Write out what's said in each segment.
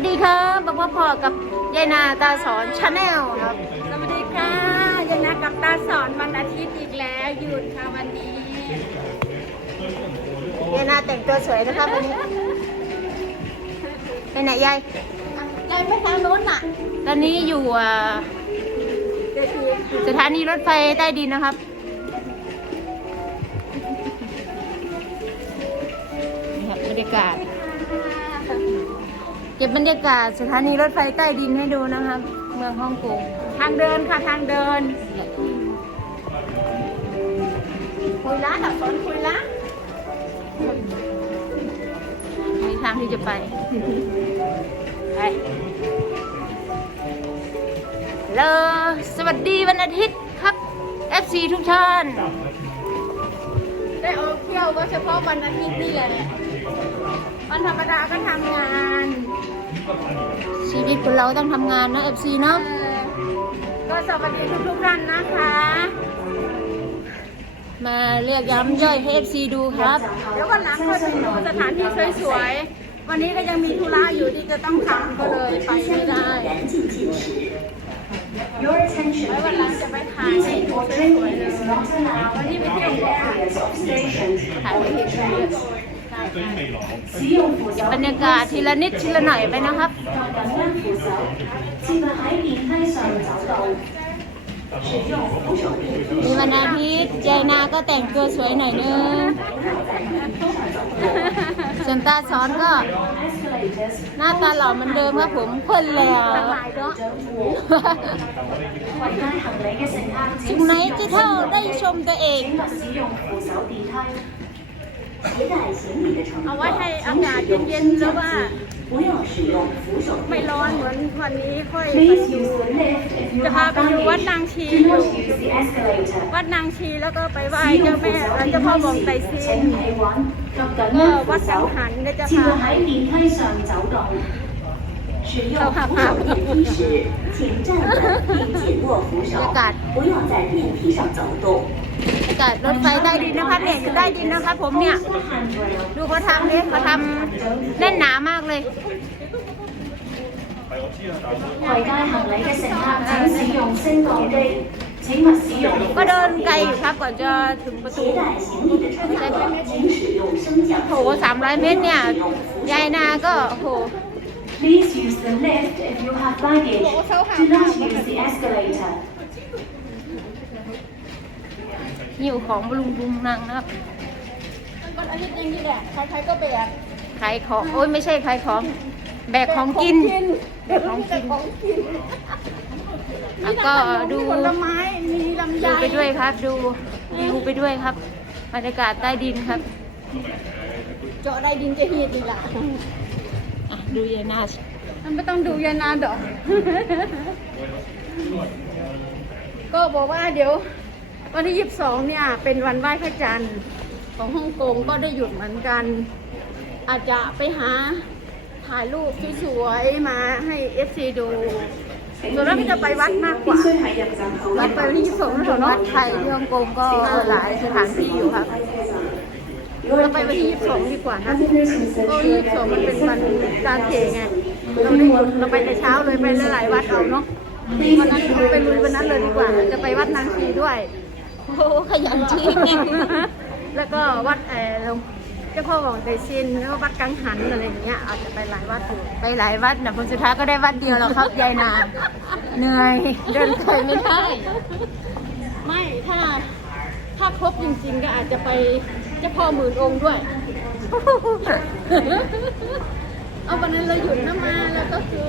สัดีครับบ๊อบพ่อกับ ยายนาตาสอนชาแนลครับ สวัสดีค่ะ ยายนากับตาสอนวันอาทิตย์อีกแล้วหยุดค่ะวันนี้ ยายนาแต่งตัวสวยนะคะวันนี้ ไปไหนยายยายไปทางโน้นอ่ะ ตอนนี้อยู่อ่าสถานีรถไฟใต้ดินนะครับ บรรยากาศเก็บบรรยากาศ สถานีรถไฟใต้ดินให้ดูนะคะเมืองฮ่องกงทางเดินค่ะทางเดินคุยละับสนคุยละมีทางที่จะไปไปเลยสวัสดีวันอาทิตย์ครับเอฟซีทุกท่านได้ออกเที่ยวก็เฉพาะวันอาทิตย์นี่แหละวันธรรมดา ก็ทำงาน ชีวิตคนเราต้องทำงานนะเอฟซีเนาะก็สวัสดีทุกๆท่านนะคะ มาเรียกย้ำย่อยเอฟซีดูครับ แล้ววันหลังก็จะดูสถานที่สวยๆ วันนี้ก็ยังมีธุระอยู่ที่จะต้องทำก็เลยไปไม่ได้ไว้วันหลังจะไปถายที่สวยๆเลวันนี้ไปเที่ยวถ่ายที่สวยบรรยากาศทีละนิดทีละหน่อยไปนะครับมีวันอาทิตย์ใจนาก็แต่งตัวสวยหน่อยนึง ส่วนตาซ้อนก็ หน้าตาหล่อเหมือนเดิมครับผมคนแล้วชุมไหนจะเท่าได้ชมตัวเองเอาไว้ให้อากาศเย็นๆแล้วว่าไม่ร้อนเหมือนวันนี้ค่อยจะพาไปดูวัดนางชีวัดนางชีแล้วก็ไปไหว้เจ้าแม่แล้วจะพาอบองไตซีวัดเสาหันก็จะพาเราพาไปอากาศกัรถไฟใต้ดินนะคะเนี่ยอยู่ใต้ดินนะคะผมเนี่ย ดูเขาทำเนี่ยเขาทำแน่นหนามากเลยก็เดินไกลครับ ก่อนจะถึงประตูโอ้โหสามร้อยเมตรเนี่ยยายนาก็โอ้โห Please use the l หิวของบลุงบุงนั่งนะครับนอาทิตย์เองนี่แหละใครๆก็แบกขายของโอ้ยไม่ใช่ขายของ แบกของกินแบกของกิน แล้วก็ดูดูไปด้วยครับ ดูดูไปด้วยครับบรรยากาศใต้ดินครับ เจาะใต้ดินจะเหี้ยดีล่ะดูยานาสมันไม่ต้องดูยานาดอกก็บอกว่าเดี๋ยววันที่ยีิบสองเนี่ยเป็นวันไหว้พระจันทร์ของฮ่องกงก็ได้หยุดเหมือนกัน อาจจะไปหาถ่ายรูปที่สวยมาให้เอฟซีดู ส่วนแล้วก็จะไปวัดมากกว่าวัดไปที่ยีิบสองวัดไทยที่ฮ่องกงก็หลายสถานที่อยู่ครับเราไปวันที่ยี่สิบสองดีกว่านะก็ยี่สิบสองมันเป็นวันจันทร์เทงไงเราไม่เราไปแต่เช้าเลย ไปหลายวัดเอาเนาะวันนั้นเป็นวันนั้นเลยดีกว่า จะไปวัดนางชีด้วยขยันจริงแล้วก็วัดเอลงเจ้าพ่อบองได้ชินแล้ววัดกังหันอะไรเงี้ยอาจจะไปหลายวัดอยู่ไปหลายวัดนะคุณสุดท้ายก็ได้วัดเดียวแล้วครับยายนาเหนื่อยเดินไกลไม่ได้ไม่ถ้าถ้าครบจริงๆ ก็อาจจะไปเจ้าพ่อหมื่นองค์ด้วย เอาวันนั้นเราหยุดน้ำมา แล้วก็คือ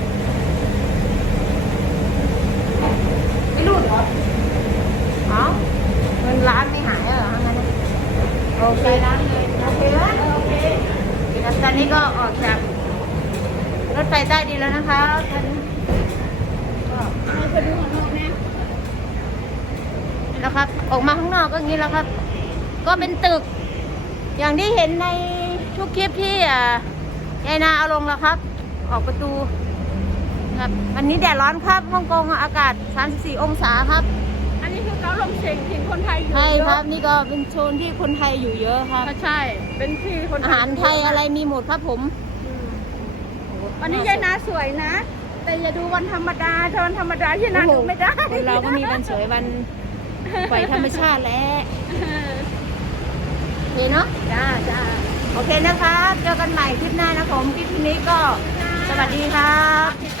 ี้ก็ออกจากรถไฟใต้ดินแล้วนะคะท่านแล้วครับ ออกมาข้างนอกก็อย่างนี้แล้วครับ ก็เป็นตึก อย่างที่เห็นในทุกคลิปที่ยายนาเอาลงแล้วครับ ออกประตูครับวันนี้แดดร้อนครับฮ่องกงอากาศ 34 องศาครับลงเชงถิ่นคนไทยอยู่ใช่ครับนี่ก็เป็นโซนที่คนไทยอยู่เยอะ ครับ ใช่ เป็นที่คนอาหารไทยอะไรมีหมดครับผมวันนี้ยายนาสวยนะแต่อย่าดูวันธรรมดาเวันธรรมดาที่นาดูไม่ได้เราก็มีวันสวยวันปล่อยธรรมชาติแล้วเห็นเนาะจ้าจ้าโอเคนะ ครับ เจอกันใหม่คลิปหน้านะผมคลิปนี้ก็สวัสดีครับ